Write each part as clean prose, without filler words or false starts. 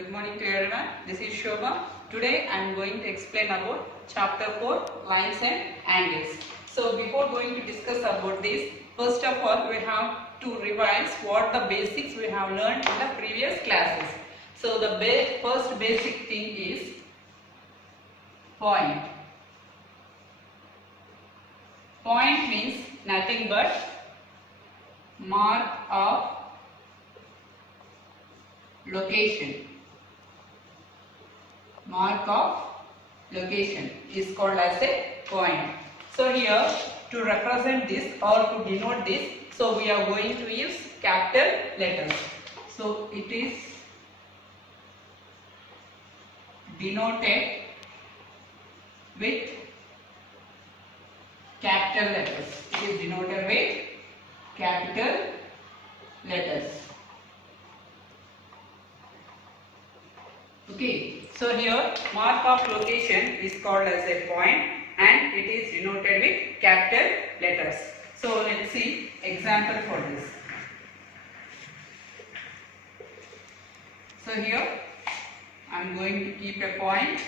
Good morning to everyone. This is Shobha. Today I am going to explain about chapter 4, lines and angles. So before going to discuss about this, first of all we have to revise what the basics we have learned in the previous classes. So the first basic thing is point. Point means nothing but mark of location. Mark of location is called as a point. So here to represent this or to denote this, so we are going to use capital letters. So it is denoted with capital letters. It is denoted with capital letters. Okay, so here mark of location is called as a point and it is denoted with capital letters. So let's see example for this. So here I am going to keep a point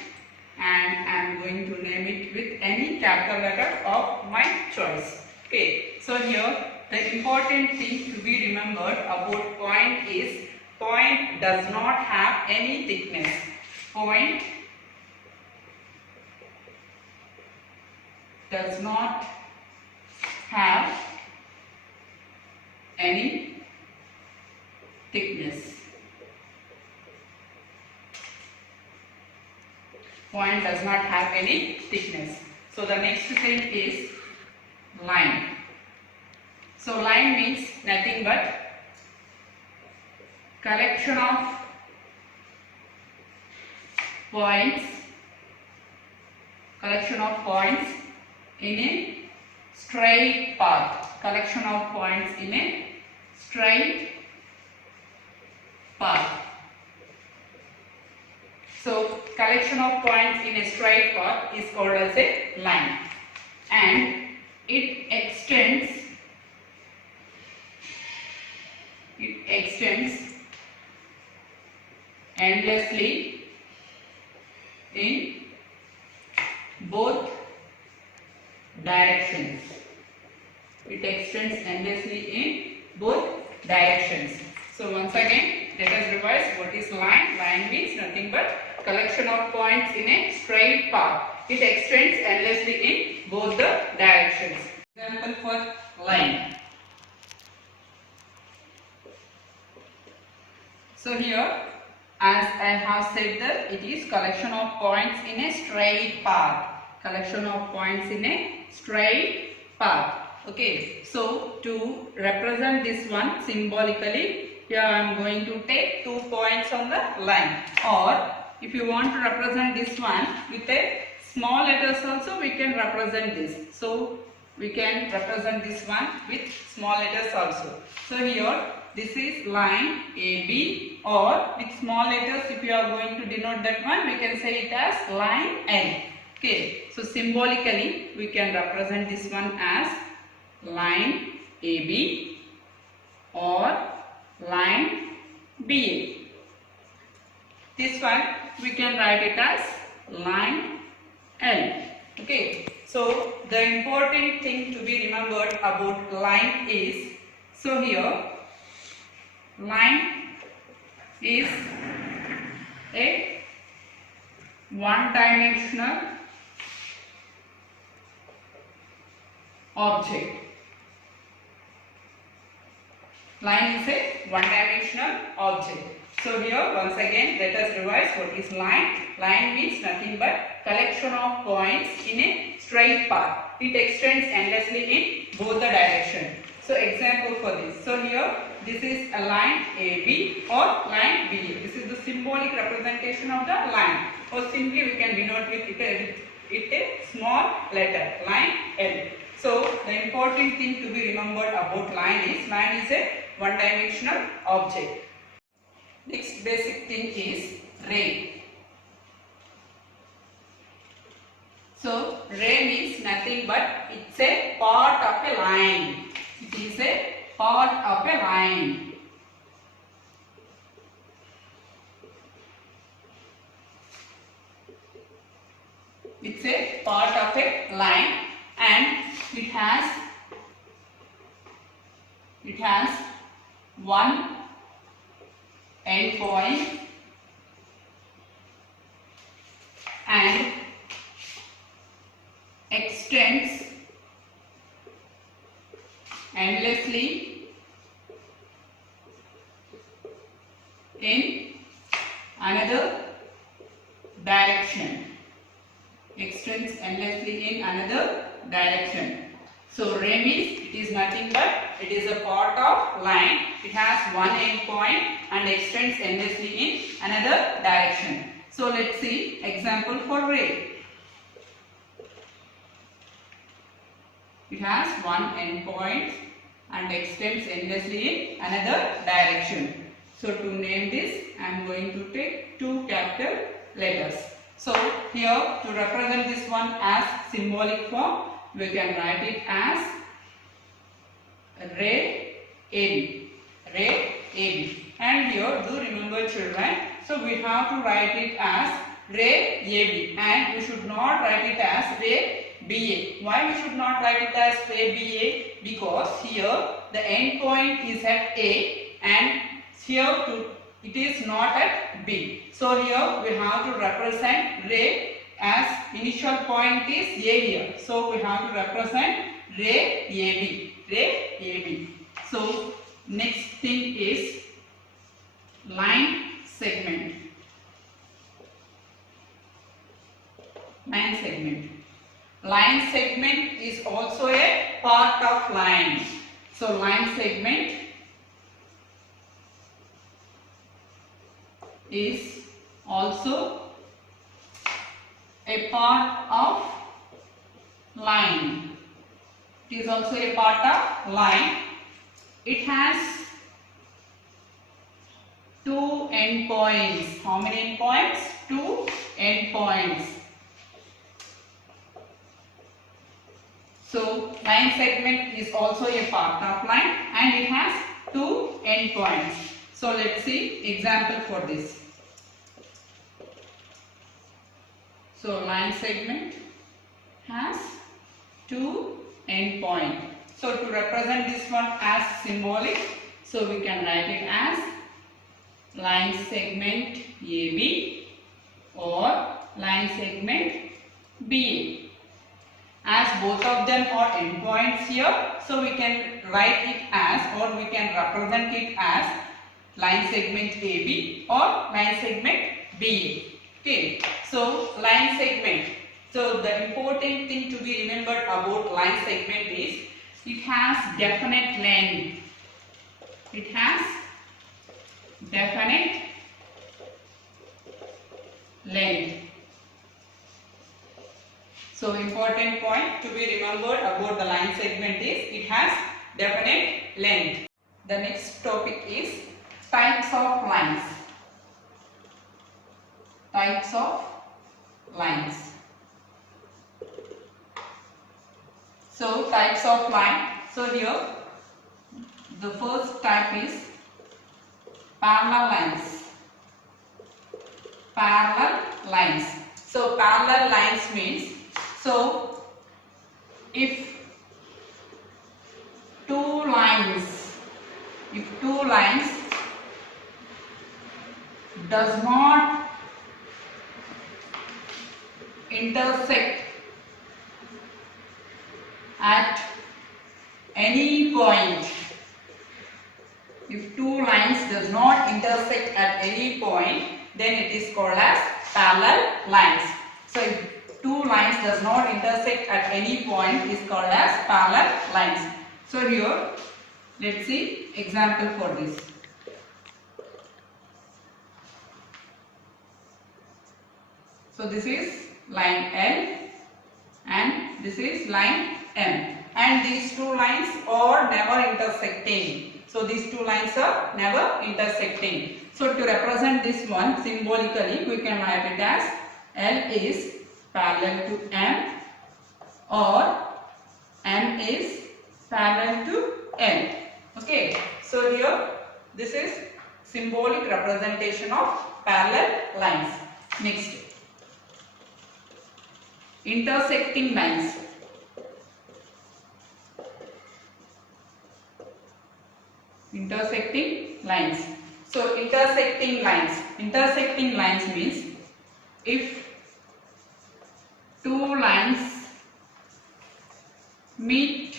and I am going to name it with any capital letter of my choice. Okay, so here the important thing to be remembered about point is point does not have any thickness. Point does not have any thickness. Point does not have any thickness. So the next thing is line. So line means nothing but collection of points in a straight path. Collection of points in a straight path. So collection of points in a straight path is called as a line, and it extends endlessly in both directions. It extends endlessly in both directions. So once again, let us revise what is line. Line means nothing but collection of points in a straight path. It extends endlessly in both the directions. Example for line. So here, as I have said that it is collection of points in a straight path. Collection of points in a straight path. Okay, so to represent this one symbolically, here I am going to take 2 points on the line. Or if you want to represent this one with a small letters also, we can represent this. So we can represent this one with small letters also. So here this is line AB, or with small letters if you are going to denote that one, we can say it as line L. Okay, so symbolically we can represent this one as line AB or line BA. This one we can write it as line L. Okay, so the important thing to be remembered about line is, so here line is a one-dimensional object. Line is a one-dimensional object. So here once again let us revise what is line. Line means nothing but collection of points in a straight path. It extends endlessly in both the directions. So example for this. So here this is a line AB or line BA. This is the symbolic representation of the line. Or simply we can denote with it a small letter, line L. So the important thing to be remembered about line is a one-dimensional object. Next basic thing is ray. So ray means nothing but it's a part of a line. It is a part of a line. It's a part of a line and it has one end point and extends endlessly in another direction. Extends endlessly in another direction. So ray means it is nothing but it is a part of line. It has one end point and extends endlessly in another direction. So let's see example for ray. It has one end point and extends endlessly in another direction. So to name this, I am going to take two capital letters. So here to represent this one as symbolic form, we can write it as ray AB. Ray AB. And here do remember children, so we have to write it as ray AB and we should not write it as ray BA. Why we should not write it as ray BA? Because here the end point is at A and here it is not at B. So here we have to represent ray as initial point is A here. So we have to represent ray AB. Ray AB. So next thing is line segment. Line segment. Line segment is also a part of line. So line segment is also a part of line. It is also a part of line. It has two end points. How many end points? Two end points. So line segment is also a part of line and it has two end points. So let's see example for this. So line segment has two end points. So to represent this one as symbolic, so we can write it as line segment AB or line segment BA. As both of them are endpoints here, so we can write it as or we can represent it as line segment AB or line segment BA. Okay, so line segment. So the important thing to be remembered about line segment is it has definite length. It has definite length. So important point to be remembered about the line segment is it has definite length. The next topic is types of lines. Types of lines. So types of line. So here the first type is parallel lines. Parallel lines. So parallel lines means, so if two lines does not intersect at any point, if two lines does not intersect at any point, then it is called as parallel lines. So if two lines does not intersect at any point is called as parallel lines. So here let's see example for this. So this is line L and this is line M, and these two lines are never intersecting. So these two lines are never intersecting. So to represent this one symbolically, we can write it as L is parallel to M or M is parallel to L. Okay, so here this is symbolic representation of parallel lines. Next, intersecting lines. Intersecting lines. So intersecting lines. Intersecting lines means if two lines meet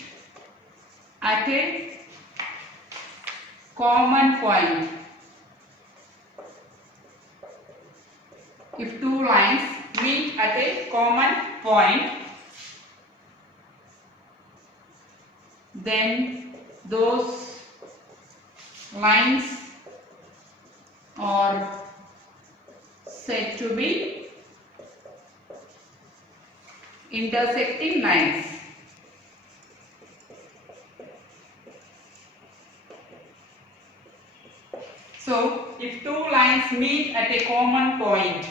at a common point. If two lines meet at a common point, then those lines are said to be intersecting lines. So, if two lines meet at a common point,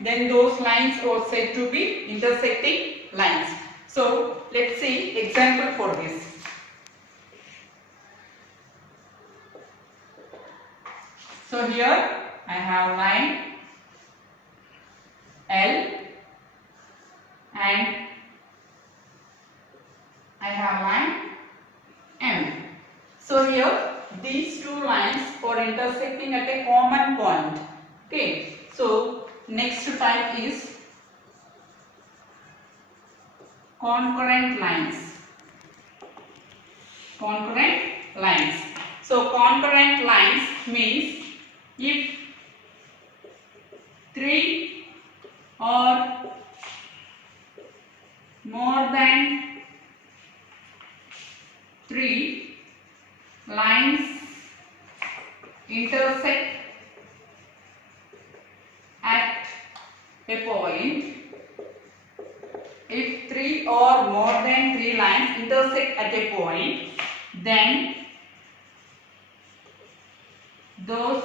then those lines are said to be intersecting lines. So, let's see example for this. So, here I have line L and I have line M. So, here these two lines are intersecting at a common point. Okay. So, next type is concurrent lines. Concurrent lines. So, concurrent lines means if three or more than three lines intersect at a point. If three or more than three lines intersect at a point, then those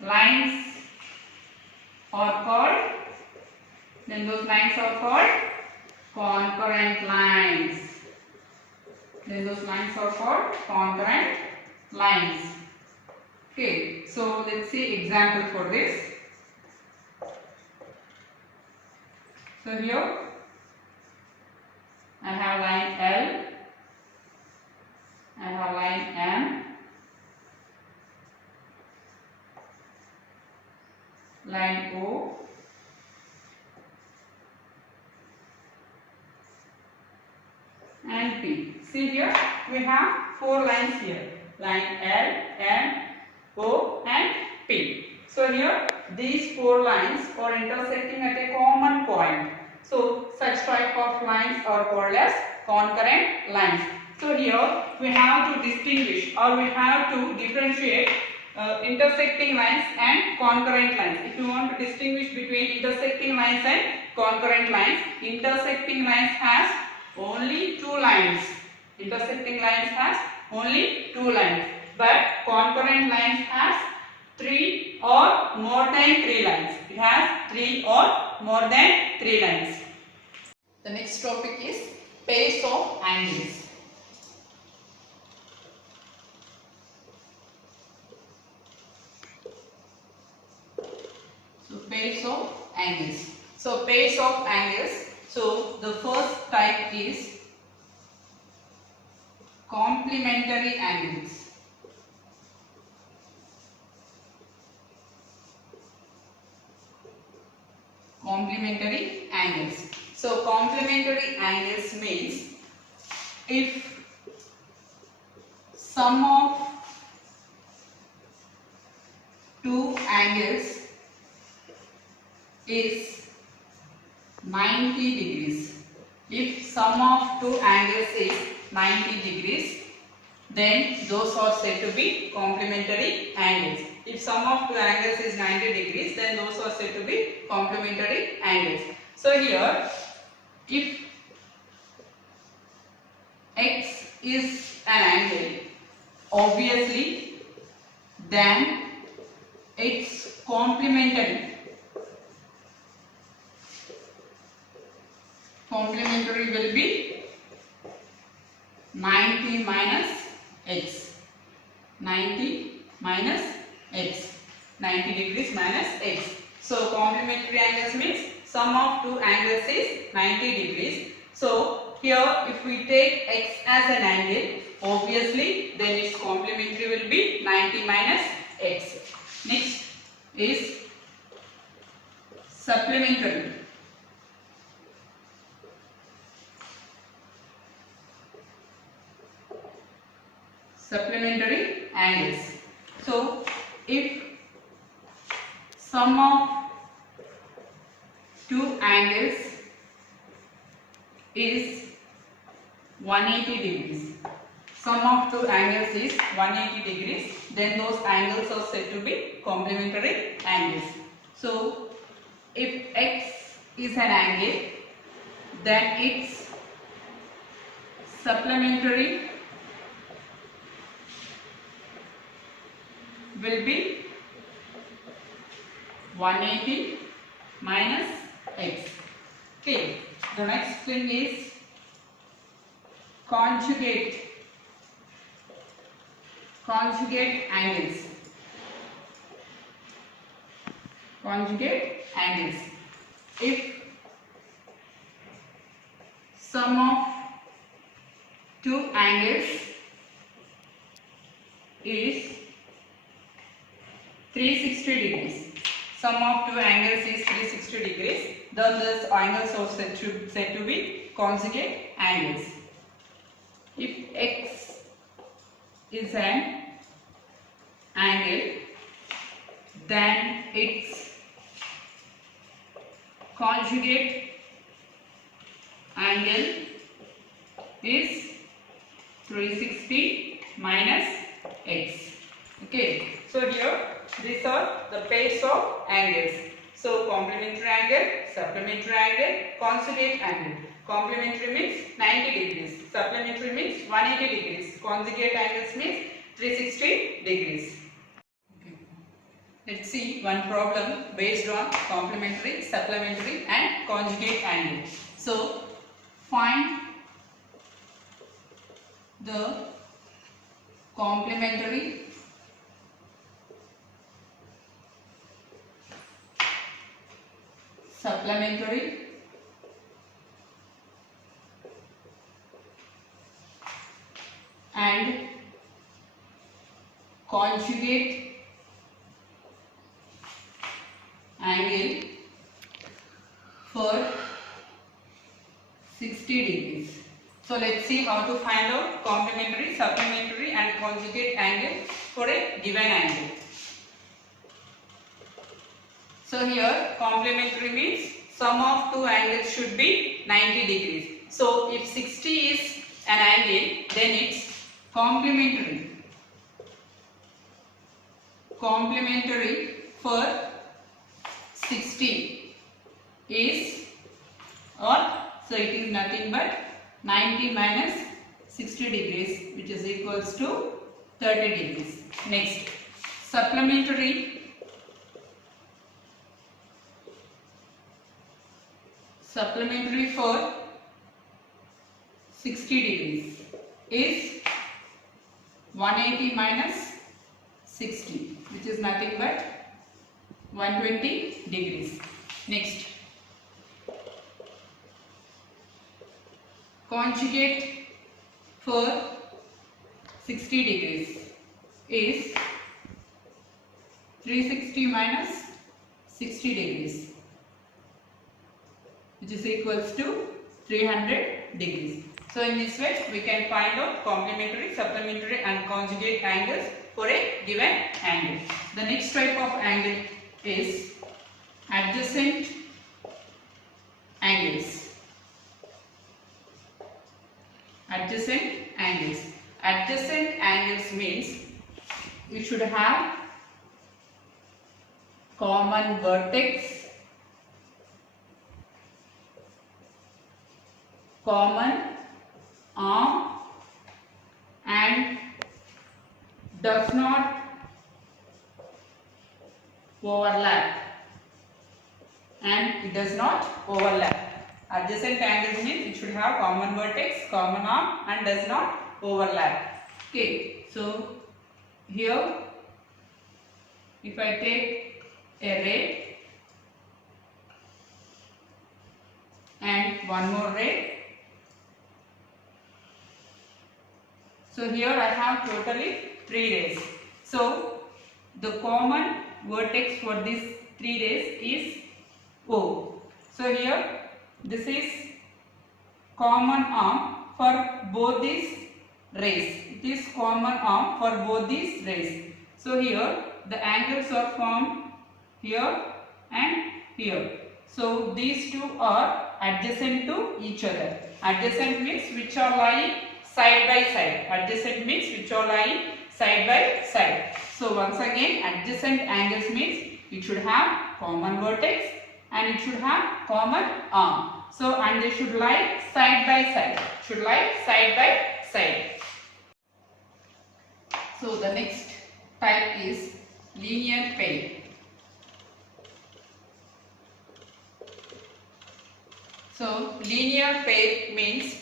lines are called concurrent lines. Concurrent lines. Okay, so let's see example for this. So here I have line L, I have line M, line O, and P. See here we have four lines here, line L, M, O and P. So here these four lines are intersecting at a common point. So such type of lines are called as concurrent lines. So here we have to distinguish or we have to differentiate intersecting lines and concurrent lines. If you want to distinguish between intersecting lines and concurrent lines, intersecting lines has only two lines. But concurrent lines has three or more than three lines. It has three or more than three lines. The next topic is pairs of angles. So pairs of angles. So pairs of angles. So the first type is complementary angles. Complementary angles. So complementary angles means if sum of two angles is 90 degrees. If sum of two angles is 90 degrees, then those are said to be complementary angles. If sum of two angles is 90 degrees, then those are said to be complementary angles. So here, if x is an angle, obviously, then its complementary will be 90 minus x. 90 minus x. 90 degrees minus x. So complementary angles means sum of two angles is 90 degrees. So here if we take x as an angle, obviously then its complementary will be 90 minus x. Next is supplementary. Supplementary angles. So if sum of two angles is 180 degrees, sum of two angles is 180 degrees, then those angles are said to be complementary angles. So if x is an angle, then its supplementary will be 180 minus x. Okay, the next thing is conjugate angles. Conjugate angles. If sum of two angles is 360 degrees. Sum of two angles is 360 degrees. Thus angles are said to be conjugate angles. If x is an angle, then its conjugate angle is 360 minus x. Okay, so here these are the pairs of angles. So complementary angle, supplementary angle, conjugate angle. Complementary means 90 degrees, supplementary means 180 degrees, conjugate angles means 360 degrees. Okay. Let's see one problem based on complementary, supplementary and conjugate angle. So find the complementary, supplementary and conjugate angle for 60 degrees. So let's see how to find out complementary, supplementary and conjugate angle for a given angle. So here complementary means sum of two angles should be 90 degrees. So if 60 is an angle, then it's complementary. Complementary for 60 is, or so it is nothing but 90 minus 60 degrees, which is equals to 30 degrees. Next, supplementary for 60 degrees is 180 minus 60, which is nothing but 120 degrees. Next, conjugate for 60 degrees is 360 minus 60 degrees, which is equals to 300 degrees. So in this way we can find out complementary, supplementary and conjugate angles for a given angle. The next type of angle is adjacent angles. Adjacent angles. Adjacent angles means you should have common vertex, common arm and does not overlap, and it does not overlap. Adjacent angles means it should have common vertex, common arm and does not overlap. Okay, so here if I take a ray one more ray. So here I have totally 3 rays. So the common vertex for these 3 rays is O. So here this is common arm for both these rays. It is common arm for both these rays. So here the angles are formed here and here. So these two are adjacent to each other. Adjacent means which are lying side by side. Adjacent means which are lying side by side. So once again, adjacent angles means it should have common vertex and it should have common arm. So and they should lie side by side. Should lie side by side. So the next type is linear pair. So linear pair means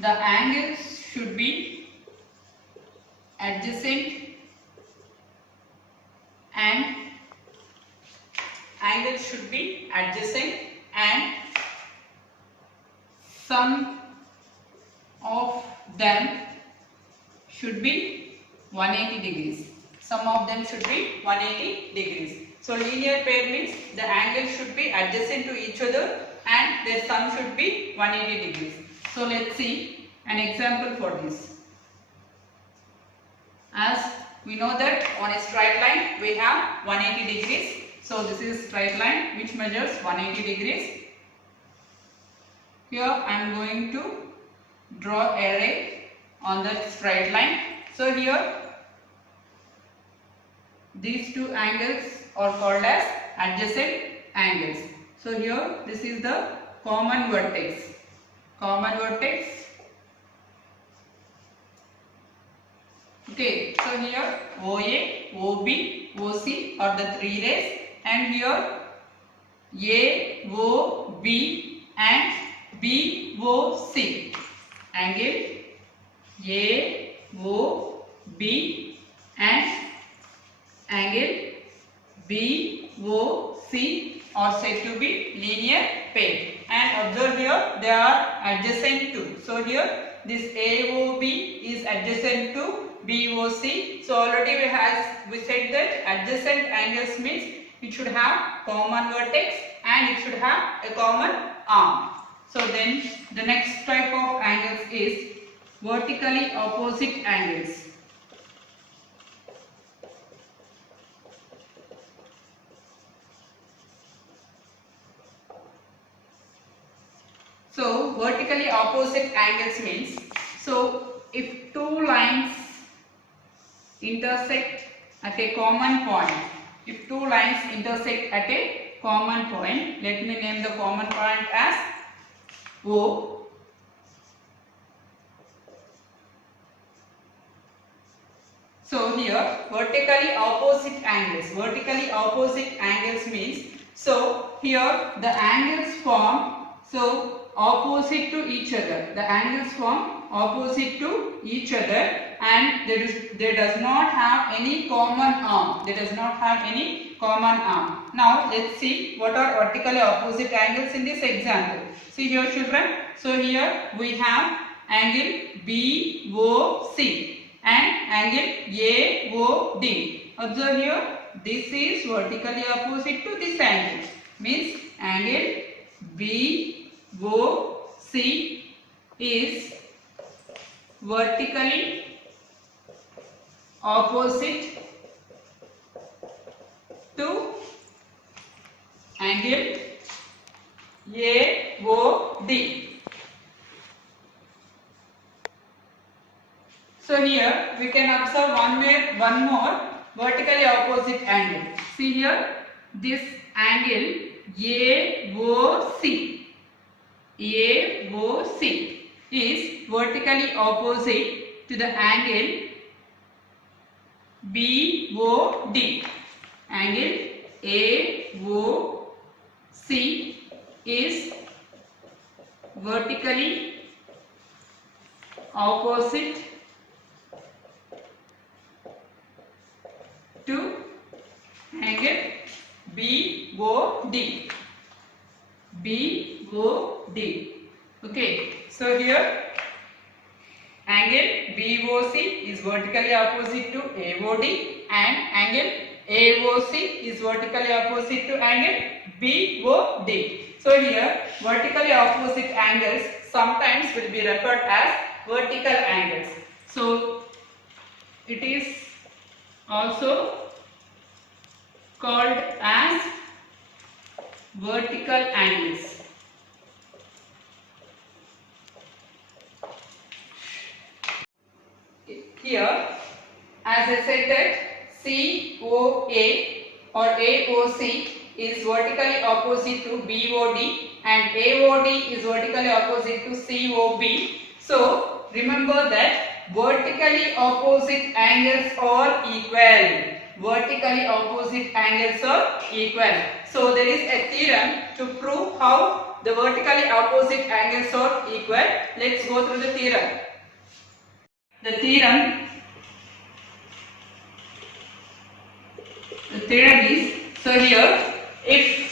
the angles should be adjacent and sum of them should be 180 degrees. Sum of them should be 180 degrees. So linear pair means the angles should be adjacent to each other and their sum should be 180 degrees. So let's see an example for this. As we know that on a straight line we have 180 degrees. So this is straight line which measures 180 degrees. Here I am going to draw a ray on that straight line. So here these two angles are called as adjacent angles. So here this is the common vertex. Common vertex. Okay, so here OA, OB, OC are the 3 rays and here A, O, B and B, O, C. Angle A, O, B and angle B, O, C are said to be linear pair. And observe here they are adjacent to. So here this AOB is adjacent to BOC. So already we said that adjacent angles means it should have common vertex and it should have a common arm. So then the next type of angles is vertically opposite angles. So vertically opposite angles means, so if two lines intersect at a common point, let me name the common point as O. So here vertically opposite angles means, so here the angles form opposite to each other. The angles form opposite to each other and there does not have any common arm. Now let's see what are vertically opposite angles in this example. See here children. So here we have angle BOC and angle AOD. Observe here, this is vertically opposite to this angle. Means angle BOC is vertically opposite to angle AOD. So here we can observe one more vertically opposite angle. See here, this angle AOC is vertically opposite to the angle BOD. Angle AOC is vertically opposite to angle BOD. Okay, so here angle BOC is vertically opposite to AOD and angle AOC is vertically opposite to angle BOD. So here vertically opposite angles sometimes will be referred as vertical angles. So it is also called as vertical angles. Here, as I said that COA or AOC is vertically opposite to BOD and AOD is vertically opposite to COB. So, remember that vertically opposite angles are equal. Vertically opposite angles are equal. So, there is a theorem to prove how the vertically opposite angles are equal. Let's go through the theorem. The theorem is, so here if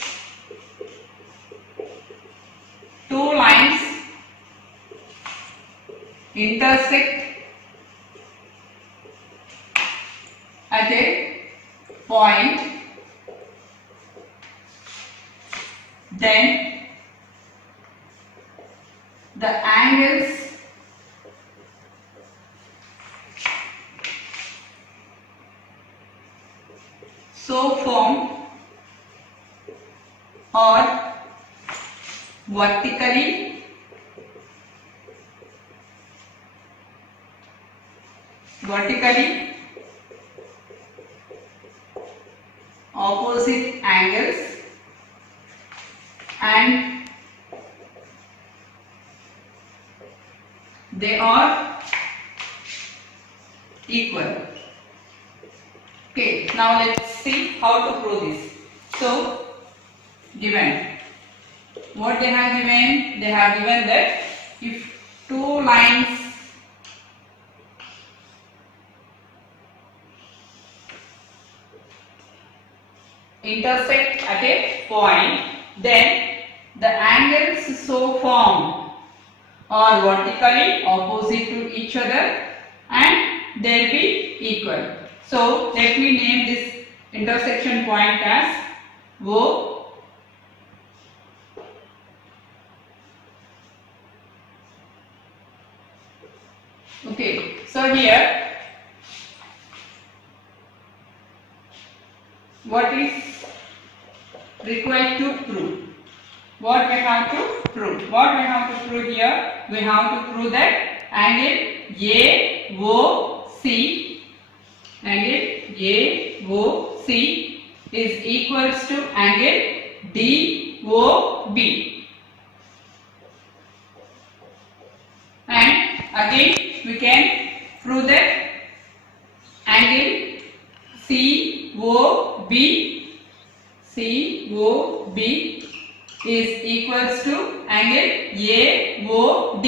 two lines intersect at a point, then the angles so formed are vertically opposite angles and they are equal. Okay, now let's see how to prove this. So, given what they have given? They have given that if two lines intersect at a point, then the angles so formed are vertically opposite to each other and they will be equal. So, let me name this intersection point as O. Okay, so here what is required to prove? What we have to prove? What we have to prove here? We have to prove that angle AOC is equals to angle DOB. And again we can prove that angle COB is equals to angle AOD.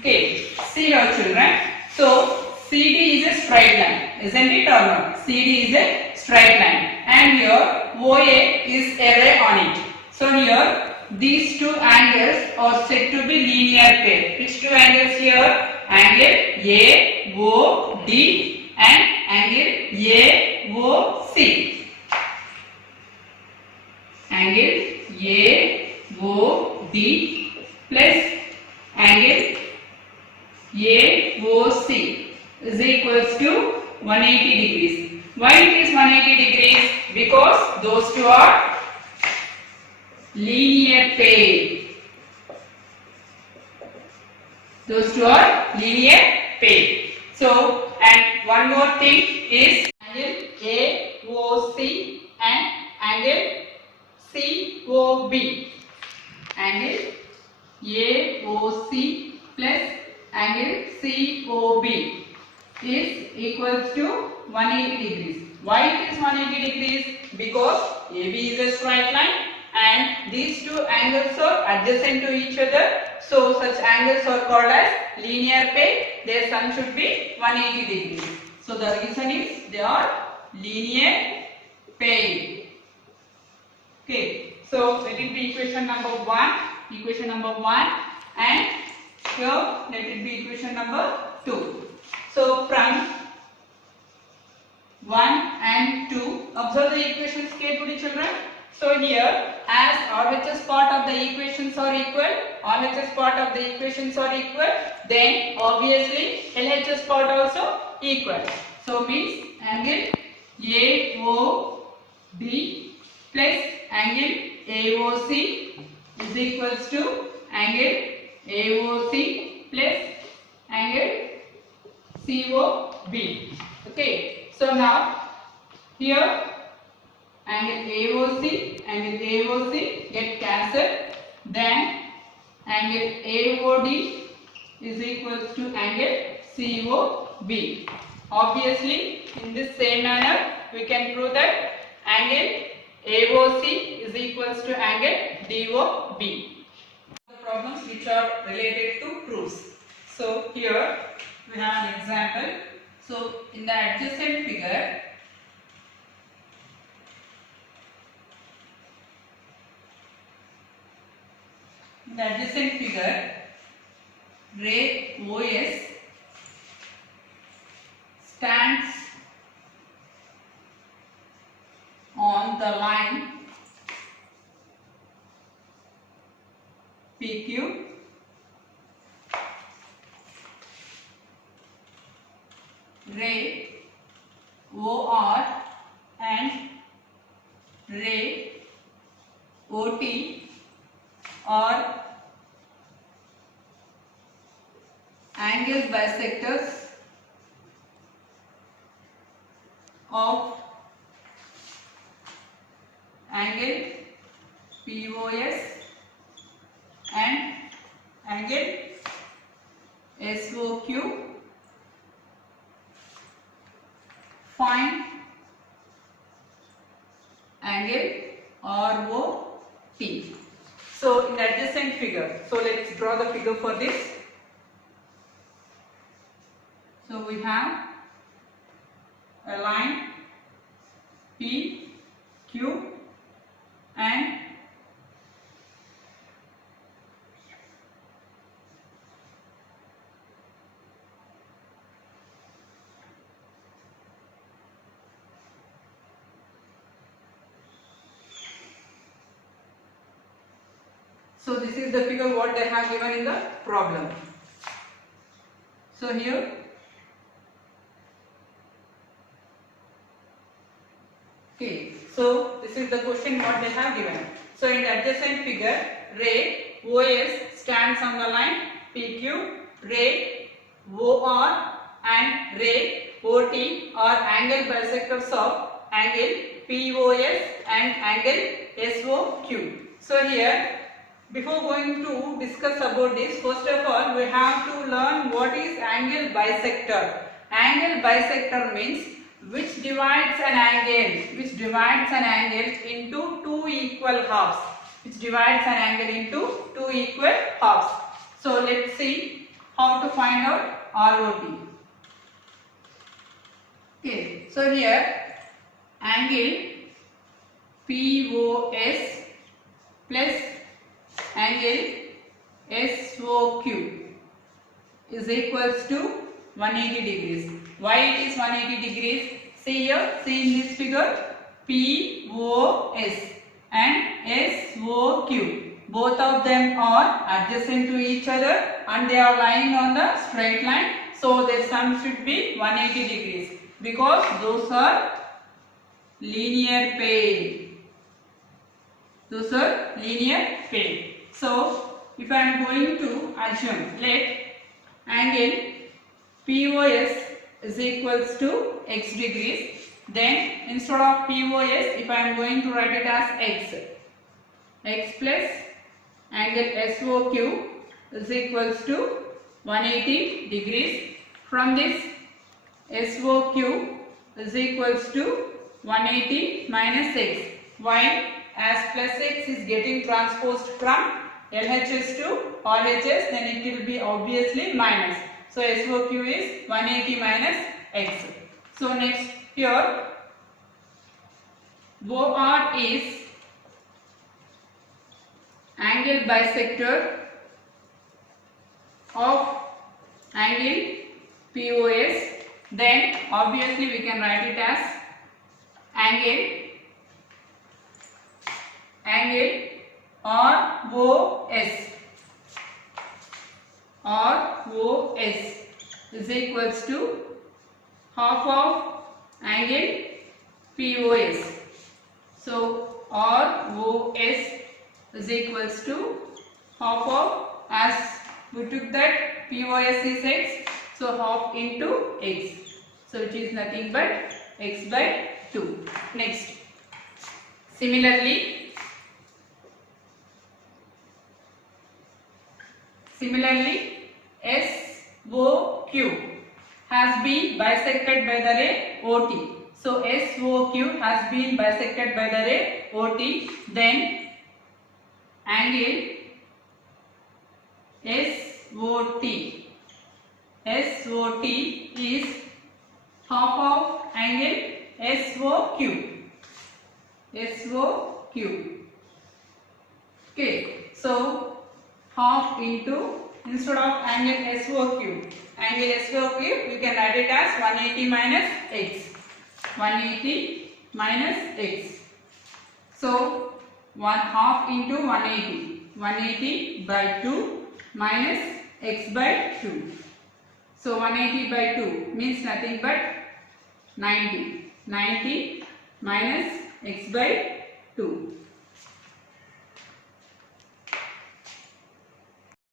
Okay, see now children. So CD is a straight line, isn't it or not? CD is a straight line and here OA is a ray on it. So here these two angles are said to be linear pair. Which two angles here? Angle AOD and angle AOC. Angle AOD plus angle AOC is equals to 180 degrees. Why it is 180 degrees? Because those two are linear pair. Those two are linear pair. So, and one more thing is angle AOC and angle COB. Angle AOC plus angle COB is equals to 180 degrees. Why it is 180 degrees? Because AB is a straight line and these two angles are adjacent to each other. So such angles are called as linear pair. Their sum should be 180 degrees. So the reason is they are linear pair. Okay. So let it be equation number 1, and here let it be equation number 2. So from 1 and 2, observe the equations carefully, children. So here, as RHS part of the equations are equal, then obviously LHS part also equal. So means angle AOB plus angle AOC is equals to angle AOC plus angle COB. Okay. So now here angle AOC get cancelled, then angle AOD is equals to angle COB. Obviously, in this same manner, we can prove that angle AOC is equals to angle DOB. The problems which are related to proofs. So here we have an example. So in the adjacent figure, ray OS stands on the line PQ ray OR and ray OT are angle bisectors of angle POS and angle SOQ. Find angle ROT. So in the adjacent figure, so let's draw the figure for this. So we have a line P, Q and so this is the figure what they have given in the problem. So here okay, so this is the question what they have given. So in the adjacent figure, ray OS stands on the line PQ, ray OR and ray OT are angle bisectors of angle POS and angle SOQ. So here, before going to discuss about this, first of all we have to learn what is angle bisector. Angle bisector means which divides an angle into two equal halves. So let's see how to find out ROT. Okay, so here angle POS plus angle SOQ is equals to 180 degrees. Why it is 180 degrees? See here, see in this figure, POS and SOQ. Both of them are adjacent to each other and they are lying on the straight line. So their sum should be 180 degrees because those are linear pair. So if I am going to assume, let angle POS is equals to x degrees, then instead of POS, if I am going to write it as x plus angle SOQ is equals to 180 degrees. From this, SOQ is equals to 180 minus x. Why? As plus x is getting transposed from LHS to RHS, then it will be obviously minus. So SOQ is 180 minus x. So next here, OR is angle bisector of angle POS, then obviously we can write it as angle ROS is equals to half of angle POS. So ROS is equals to half of, as we took that POS is x, so half into x, so it is nothing but x by 2. Next, similarly SOQ has been bisected by the ray OT. So SOQ has been bisected by the ray OT, then angle SOT is half of angle SOQ. Okay, so half into, instead of angle SOQ, you can write it as 180 minus x. 180 minus x. So half into 180 by 2 minus x by 2. So 180 by 2 means nothing but 90. 90 minus x by 2.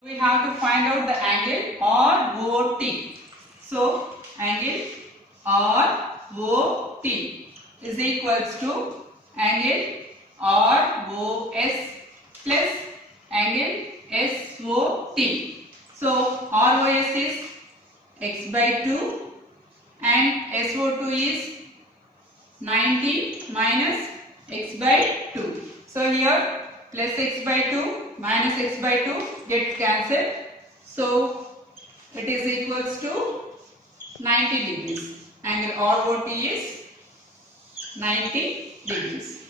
We have to find out the angle ROT. So angle ROT is equals to angle ROS plus angle SOT. So ROS is x by 2 and SO2 is 90 minus x by 2. So here plus x by 2 minus x by 2 get cancelled. So it is equals to 90 degrees. Angle ROT is 90 degrees.